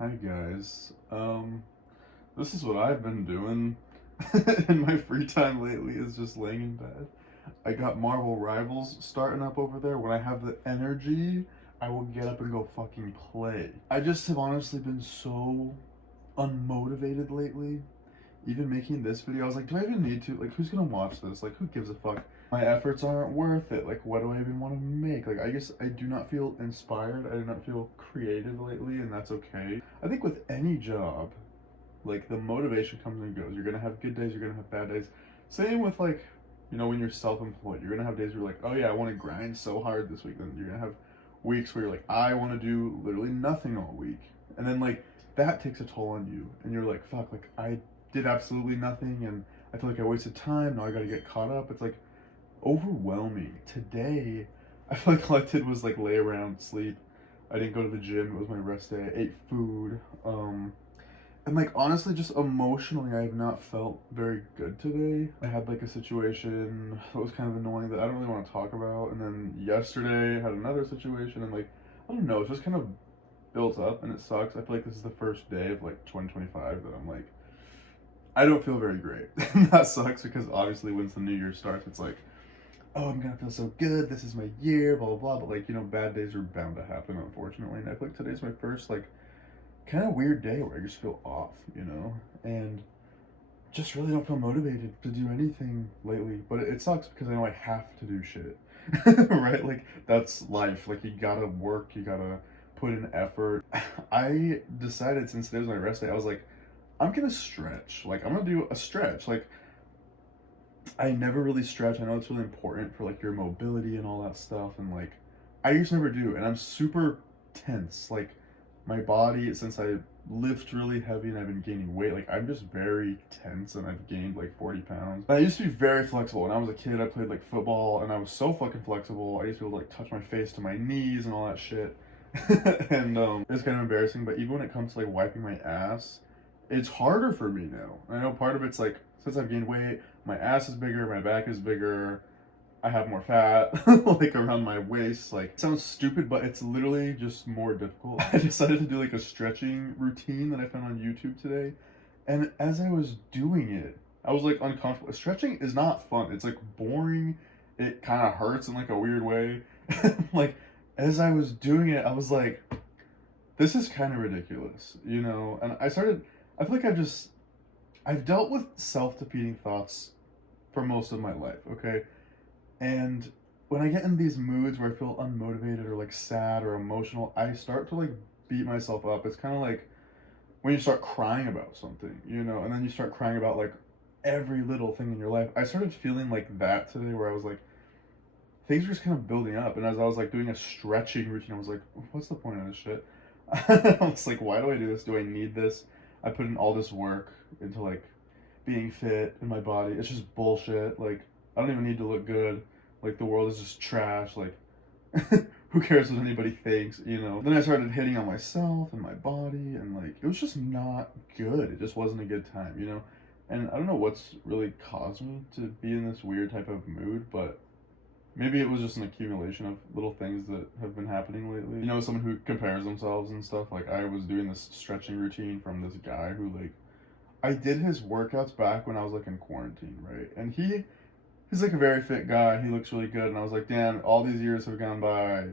Hi guys. This is what I've been doing in my free time lately is just laying in bed. I got Marvel Rivals starting up over there. When I have the energy, I will get up and go fucking play. I just have honestly been so unmotivated lately. Even making this video, I was like, do I even need to? Like, who's gonna watch this? Like, who gives a fuck? My efforts aren't worth it. Like, what do I even want to make? Like, I guess I do not feel inspired. I do not feel creative lately, and that's okay. I think with any job, like, the motivation comes and goes. You're gonna have good days, you're gonna have bad days. Same with, like, when you're self employed, you're gonna have days where you're like, oh yeah, I wanna grind so hard this week. Then you're gonna have weeks where you're like, I wanna do literally nothing all week. And then, like, that takes a toll on you. And you're like, fuck, like, I did absolutely nothing and I feel like I wasted time. Now I gotta get caught up. It's like overwhelming. Today, I feel like all I did was like lay around, sleep. I didn't go to the gym. It was my rest day. I ate food. And like honestly, just emotionally, I have not felt very good today. I had like a situation that was kind of annoying that I don't really want to talk about. And then yesterday, I had another situation, and like I don't know, it's just kind of built up, and it sucks. I feel like this is the first day of like 2025 that I'm like I don't feel very great. And that sucks because obviously once the new year starts, it's like, oh, I'm gonna feel so good. This is my year, blah blah blah. But like bad days are bound to happen, unfortunately. And I feel like today's my first like kind of weird day where I just feel off, and just really don't feel motivated to do anything lately. But it sucks because I know I have to do shit, right? Like that's life. Like you gotta work, you gotta put in effort. I decided since today was my rest day, I was like, I'm gonna stretch. Like I'm gonna do a stretch. Like I never really stretch. I know it's really important for like your mobility and all that stuff. And like I used to never do. And I'm super tense. Like my body, since I lift really heavy and I've been gaining weight, like I'm just very tense and I've gained like 40 pounds. I used to be very flexible. When I was a kid, I played like football and I was so fucking flexible. I used to be able to like touch my face to my knees and all that shit. And it's kind of embarrassing, but even when it comes to like wiping my ass, it's harder for me now. I know part of it's like since I've gained weight, my ass is bigger, my back is bigger, I have more fat like around my waist. Like it sounds stupid, but it's literally just more difficult. I decided to do like a stretching routine that I found on YouTube today. And as I was doing it, I was like uncomfortable. Stretching is not fun. It's like boring. It kind of hurts in like a weird way. Like as I was doing it, I was like, this is kind of ridiculous. And I feel like I've dealt with self-defeating thoughts for most of my life, okay? And when I get in these moods where I feel unmotivated or like sad or emotional, I start to like beat myself up. It's kind of like when you start crying about something, and then you start crying about like every little thing in your life. I started feeling like that today where I was like, things were just kind of building up. And as I was like doing a stretching routine, I was like, what's the point of this shit? I was like, why do I do this? Do I need this? I put in all this work into like being fit in my body. It's just bullshit. Like, I don't even need to look good. Like, the world is just trash. Like, who cares what anybody thinks? Then I started hitting on myself and my body, and like, it was just not good. It just wasn't a good time. And I don't know what's really caused me to be in this weird type of mood, but maybe it was just an accumulation of little things that have been happening lately. Someone who compares themselves and stuff. Like, I was doing this stretching routine from this guy who, like, I did his workouts back when I was, like, in quarantine, right? And he's, like, a very fit guy. He looks really good. And I was like, damn, all these years have gone by,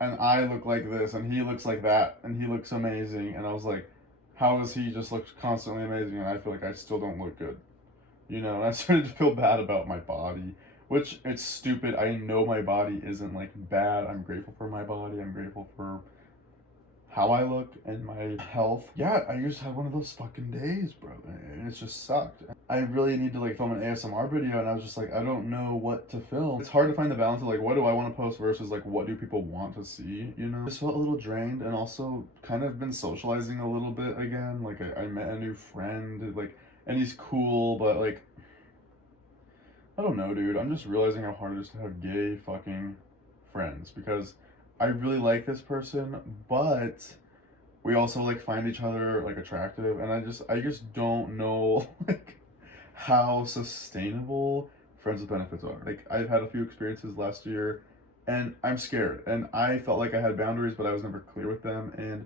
and I look like this, and he looks like that, and he looks amazing. And I was like, how does he just look constantly amazing, and I feel like I still don't look good? And I started to feel bad about my body, which it's stupid. I know my body isn't like bad. I'm grateful for my body. I'm grateful for how I look and my health. Yeah, I just had one of those fucking days, bro, and it's just sucked. I really need to like film an ASMR video, and I was just like, I don't know what to film. It's hard to find the balance of like, what do I want to post versus like, what do people want to see? Just felt a little drained, and also kind of been socializing a little bit again. Like I met a new friend, like, and he's cool, but like, I don't know, dude. I'm just realizing how hard it is to have gay fucking friends because I really like this person, but we also like find each other like attractive, and I just don't know like how sustainable friends with benefits are. Like I've had a few experiences last year, and I'm scared, and I felt like I had boundaries, but I was never clear with them, and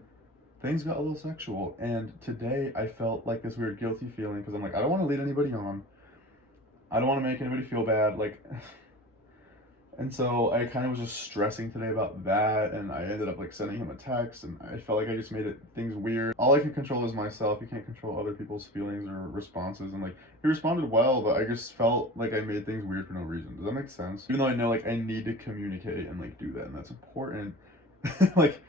things got a little sexual. And today I felt like this weird guilty feeling because I'm like, I don't want to lead anybody on. I don't want to make anybody feel bad. Like, and so I kind of was just stressing today about that, and I ended up like sending him a text, and I felt like I just made things weird. All I can control is myself. You can't control other people's feelings or responses, and like he responded well, but I just felt like I made things weird for no reason. Does that make sense? Even though I know like I need to communicate and like do that, and that's important. Like,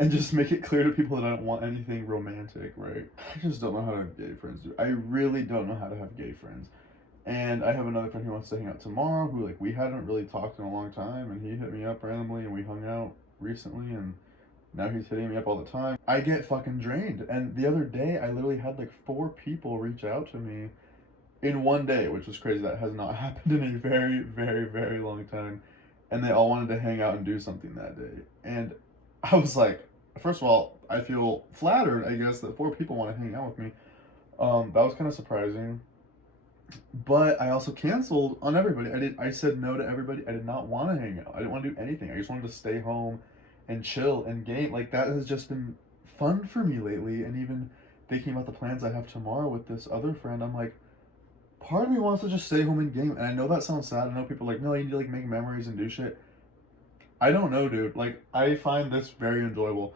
and just make it clear to people that I don't want anything romantic, right? I just don't know how to have gay friends, dude. I really don't know how to have gay friends. And I have another friend who wants to hang out tomorrow who, like, we hadn't really talked in a long time, and he hit me up randomly, and we hung out recently, and now he's hitting me up all the time. I get fucking drained. And the other day, I literally had, like, 4 people reach out to me in one day, which was crazy. That has not happened in a very, very, very long time. And they all wanted to hang out and do something that day. And I was like, first of all, I feel flattered, I guess, that 4 people want to hang out with me. That was kind of surprising. But I also canceled on everybody. I said no to everybody. I did not want to hang out. I didn't want to do anything. I just wanted to stay home and chill and game. Like, that has just been fun for me lately. And even thinking about the plans I have tomorrow with this other friend, I'm like, part of me wants to just stay home and game. And I know that sounds sad. I know people are like, no, you need to like make memories and do shit. I don't know, dude. Like, I find this very enjoyable.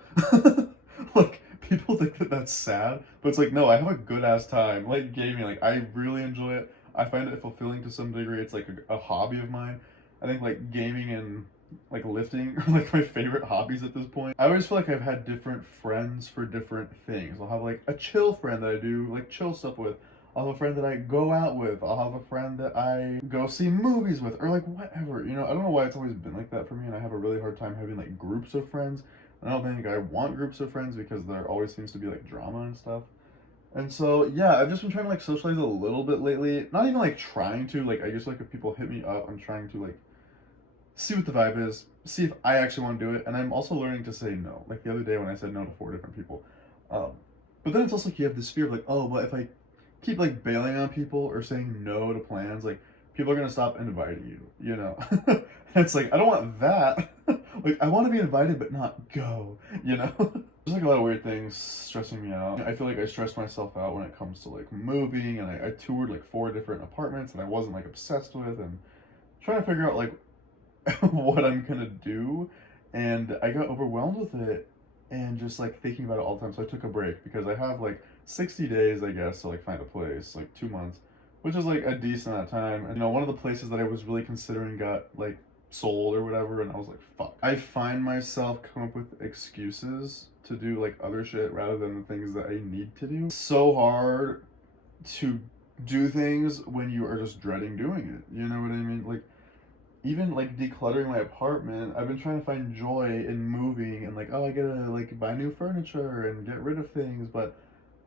Like, people think that that's sad, but it's like, no, I have a good ass time. Like, gaming, like, I really enjoy it. I find it fulfilling to some degree. It's like a hobby of mine. I think like gaming and like lifting are like my favorite hobbies at this point. I always feel like I've had different friends for different things. I'll have like a chill friend that I do like chill stuff with. I'll have a friend that I go out with. I'll have a friend that I go see movies with, or like whatever. You know, I don't know why it's always been like that for me, and I have a really hard time having like groups of friends. I don't think I want groups of friends because there always seems to be like drama and stuff. And so yeah, I've just been trying to like socialize a little bit lately. Not even like trying to, like I just like if people hit me up, I'm trying to like see what the vibe is, see if I actually want to do it, and I'm also learning to say no. Like the other day when I said no to 4 different people. But then it's also like you have this fear of like, oh, but if I keep like bailing on people or saying no to plans, like people are gonna stop inviting you, you know? And it's like I don't want that. Like I want to be invited but not go, you know? There's like a lot of weird things stressing me out. I feel like I stressed myself out when it comes to like moving, and I toured like 4 different apartments that I wasn't like obsessed with, and trying to figure out like what I'm gonna do, and I got overwhelmed with it and just like thinking about it all the time. So I took a break because I have like 60 days, I guess, to like find a place, like 2 months, which is like a decent amount of time. And you know, one of the places that I was really considering got like sold or whatever, and I was like, fuck. I find myself come up with excuses to do like other shit rather than the things that I need to do. It's so hard to do things when you are just dreading doing it. You know what I mean? Like, even like decluttering my apartment, I've been trying to find joy in moving and like, oh, I gotta like buy new furniture and get rid of things, but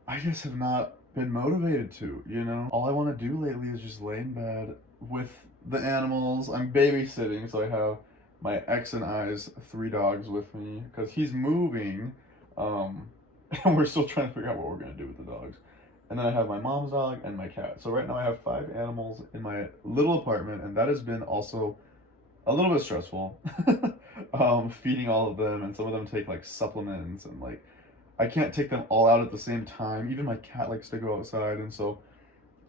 I just have not been motivated to, you know? All I want to do lately is just lay in bed with the animals. I'm babysitting, so I have my ex and I's 3 dogs with me because he's moving, and we're still trying to figure out what we're gonna do with the dogs. And then I have my mom's dog and my cat. So right now I have 5 animals in my little apartment, and that has been also a little bit stressful. Feeding all of them, and some of them take like supplements, and like I can't take them all out at the same time. Even my cat likes to go outside, and so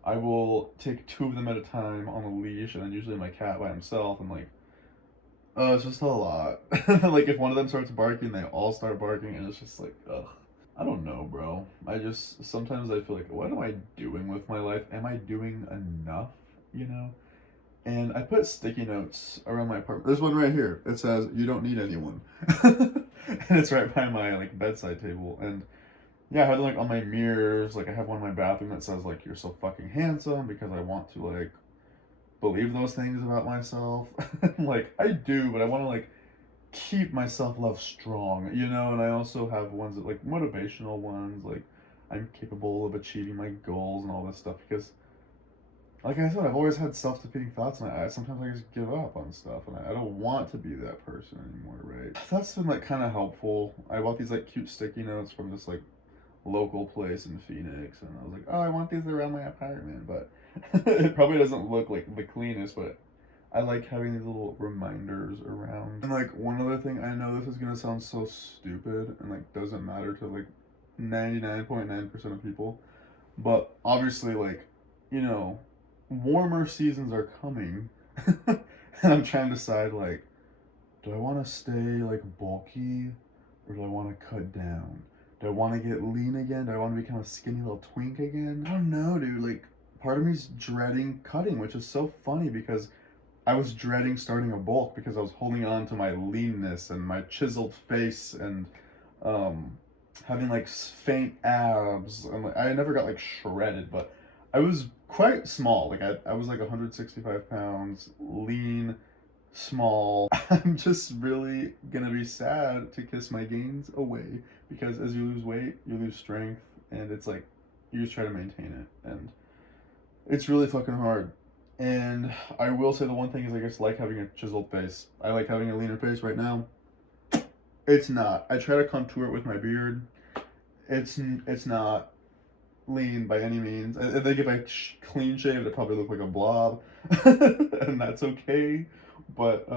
I will take 2 of them at a time on a leash, and then usually my cat by himself, and like, it's just a lot. Like if one of them starts barking, they all start barking, and it's just like, ugh. I don't know, bro. I just, sometimes I feel like, what am I doing with my life? Am I doing enough, you know? And I put sticky notes around my apartment. There's one right here. It says, you don't need anyone. And it's right by my like bedside table. And yeah, I have them like on my mirrors. Like I have one in my bathroom that says like, you're so fucking handsome, because I want to like believe those things about myself. Like I do, but I want to like keep my self-love strong, you know? And I also have ones that like motivational ones, like I'm capable of achieving my goals and all this stuff, because like I said, I've always had self-defeating thoughts, and sometimes I just give up on stuff, and I don't want to be that person anymore, right? That's been like kind of helpful. I bought these like cute sticky notes from this like local place in Phoenix, and I was like, oh, I want these around my apartment, but it probably doesn't look like the cleanest, but I like having these little reminders around. And like one other thing, I know this is gonna sound so stupid and like doesn't matter to like 99.9% of people. But obviously, like, you know, warmer seasons are coming. And I'm trying to decide, like, do I want to stay, like, bulky or do I want to cut down? Do I want to get lean again? Do I want to become a skinny little twink again? I don't know, dude. Like, part of me's dreading cutting, which is so funny because I was dreading starting a bulk because I was holding on to my leanness and my chiseled face and um, having like faint abs. And like, I never got like shredded, but I was quite small. Like I was like 165 pounds, lean, small. I'm just really gonna be sad to kiss my gains away because as you lose weight, you lose strength, and it's like you just try to maintain it, and it's really fucking hard. And I will say the one thing is I just like having a chiseled face. I like having a leaner face right now. It's not. I try to contour it with my beard. It's not lean by any means. I think if I clean shaved, it probably look like a blob, and that's okay. But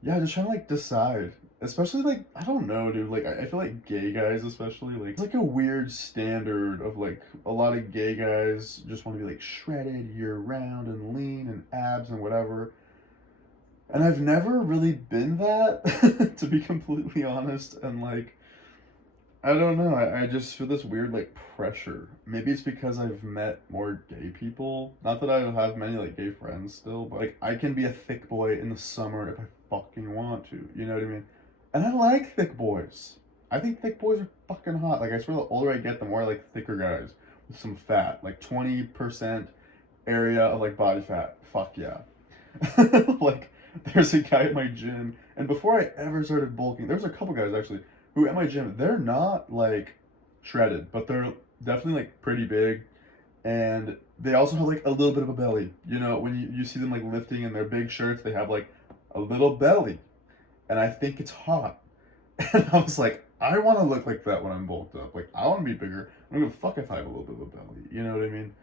yeah, just trying to like decide. Especially like I don't know, dude. Like I feel like gay guys, especially like it's like a weird standard of like a lot of gay guys just want to be like shredded year round and lean and abs and whatever. And I've never really been that, to be completely honest. And like I don't know. I just feel this weird like pressure. Maybe it's because I've met more gay people. Not that I have many like gay friends still, but like I can be a thick boy in the summer if I fucking want to. You know what I mean? And I like thick boys. I think thick boys are fucking hot. Like I swear the older I get, the more I like thicker guys with some fat. Like 20% area of like body fat. Fuck yeah. Like there's a guy at my gym, and before I ever started bulking, there's a couple guys actually who at my gym, they're not like shredded, but they're definitely like pretty big, and they also have like a little bit of a belly. You know, when you see them like lifting in their big shirts, they have like a little belly, and I think it's hot. And I was like, I want to look like that when I'm bulked up. Like I want to be bigger. I don't give a fuck if I have a little bit of a belly. You know what I mean?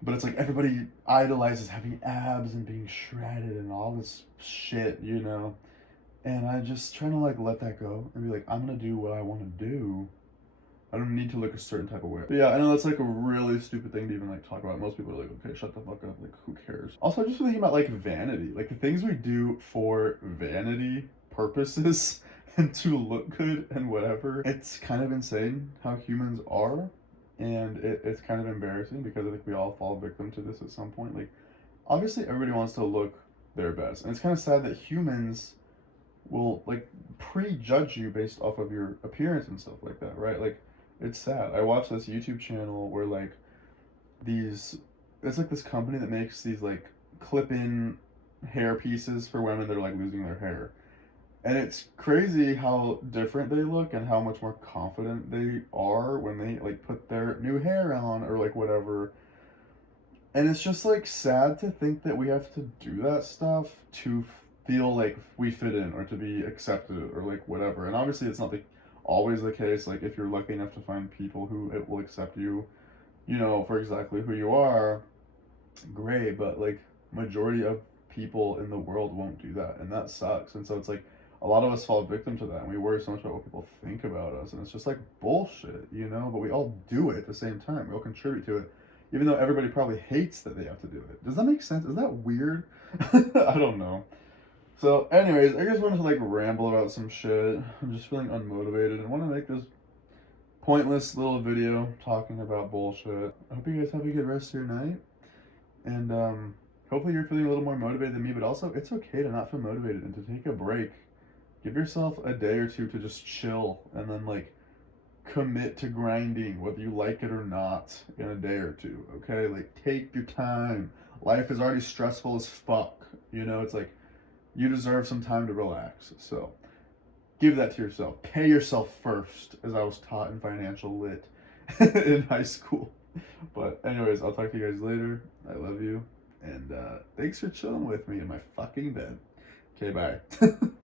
But it's like everybody idolizes having abs and being shredded and all this shit, you know. And I just trying to like let that go and be like, I'm gonna do what I want to do. I don't need to look a certain type of way. But yeah, I know that's like a really stupid thing to even like talk about. Most people are like, okay, shut the fuck up. Like, who cares? Also, I'm just thinking about like vanity, like the things we do for vanity purposes and to look good and whatever. It's kind of insane how humans are, and it's kind of embarrassing because I think we all fall victim to this at some point. Like, obviously, everybody wants to look their best, and it's kind of sad that humans will like prejudge you based off of your appearance and stuff like that, right? Like it's sad. I watched this YouTube channel where like it's like this company that makes these like clip-in hair pieces for women that are like losing their hair. And it's crazy how different they look and how much more confident they are when they like put their new hair on or like whatever. And it's just like sad to think that we have to do that stuff to feel like we fit in or to be accepted or like whatever. And obviously it's not like always the case. Like if you're lucky enough to find people who it will accept you, you know, for exactly who you are, great. But like majority of people in the world won't do that, and that sucks. And so it's like a lot of us fall victim to that, and we worry so much about what people think about us, and it's just like bullshit, you know. But we all do it at the same time. We all contribute to it, even though everybody probably hates that they have to do it. Does that make sense? Is that weird? I don't know. So, anyways, I just wanted to like ramble about some shit. I'm just feeling unmotivated and want to make this pointless little video talking about bullshit. I hope you guys have a good rest of your night, and hopefully you're feeling a little more motivated than me. But also, it's okay to not feel motivated and to take a break. Give yourself a day or two to just chill and then like commit to grinding, whether you like it or not, in a day or two. Okay, like take your time. Life is already stressful as fuck. You know, it's like you deserve some time to relax. So give that to yourself. Pay yourself first, as I was taught in financial lit in high school. But anyways, I'll talk to you guys later. I love you. And thanks for chilling with me in my fucking bed. Okay, bye.